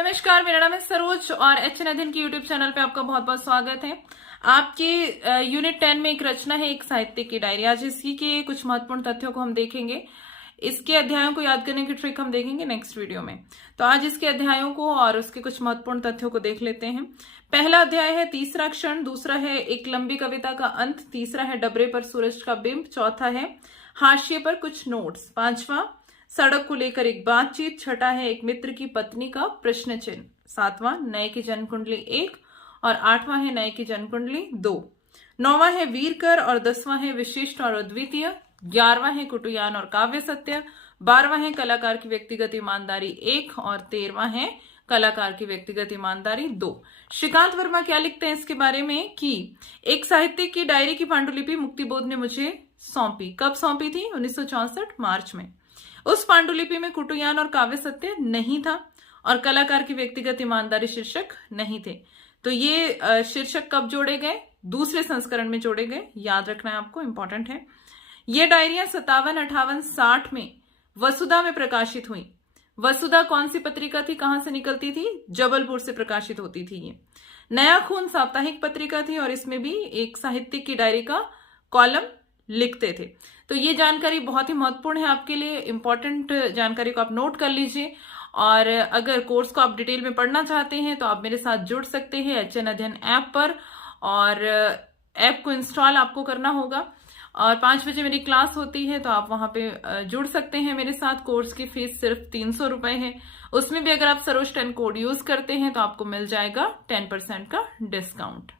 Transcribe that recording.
नमस्कार, मेरा नाम है सरोज और एच एन अध्ययन की यूट्यूब चैनल पे आपका बहुत बहुत स्वागत है। आपके यूनिट 10 में एक रचना है, एक साहित्य की डायरी। आज इसी के कुछ महत्वपूर्ण तथ्यों को हम देखेंगे। इसके अध्यायों को याद करने की ट्रिक हम देखेंगे नेक्स्ट वीडियो में। तो आज इसके अध्यायों को और उसके कुछ महत्वपूर्ण तथ्यों को देख लेते हैं। पहला अध्याय है तीसरा क्षण, दूसरा है एक लंबी कविता का अंत, तीसरा है डबरे पर सूरज का बिंब, चौथा है हाशिए पर कुछ नोट्स, पांचवा सड़क को लेकर एक बातचीत, छठा है एक मित्र की पत्नी का प्रश्न चिन्ह, सातवां नए की जन्म कुंडली 1 और आठवां है नए की जन्म कुंडली 2, नौवां है वीरकर और 10वां है विशिष्ट और अद्वितीय, 11वां है कुटुयान और काव्य सत्य, 12वां है कलाकार की व्यक्तिगत ईमानदारी 1 और 13वां है कलाकार की व्यक्तिगत ईमानदारी 2। श्रीकांत वर्मा क्या लिखते हैं इसके बारे में कि एक साहित्य की डायरी की पांडुलिपि मुक्तिबोध ने मुझे सौंपी। कब सौंपी थी? 1964 मार्च में। उस पांडुलिपि में कुटुयान और काव्य सत्य नहीं था और कलाकार की व्यक्तिगत ईमानदारी शीर्षक नहीं थे। तो ये शीर्षक कब जोड़े गए? दूसरे संस्करण में जोड़े गए, याद रखना है आपको, इंपॉर्टेंट है। ये डायरियां 57, 58, 60 में वसुधा में प्रकाशित हुई। वसुधा कौन सी पत्रिका थी, कहां से निकलती थी? जबलपुर से प्रकाशित होती थी। ये नया खून साप्ताहिक पत्रिका थी और इसमें भी एक साहित्य की डायरी का कॉलम लिखते थे। तो ये जानकारी बहुत ही महत्वपूर्ण है आपके लिए, इंपॉर्टेंट जानकारी को आप नोट कर लीजिए। और अगर कोर्स को आप डिटेल में पढ़ना चाहते हैं तो आप मेरे साथ जुड़ सकते हैं एच एन अध्ययन ऐप पर, और ऐप को इंस्टॉल आपको करना होगा। और 5 बजे मेरी क्लास होती है तो आप वहां पे जुड़ सकते हैं मेरे साथ। कोर्स की फीस सिर्फ 300 रुपए है। उसमें भी अगर आप सरोज 10 कोड यूज करते हैं तो आपको मिल जाएगा 10% का डिस्काउंट।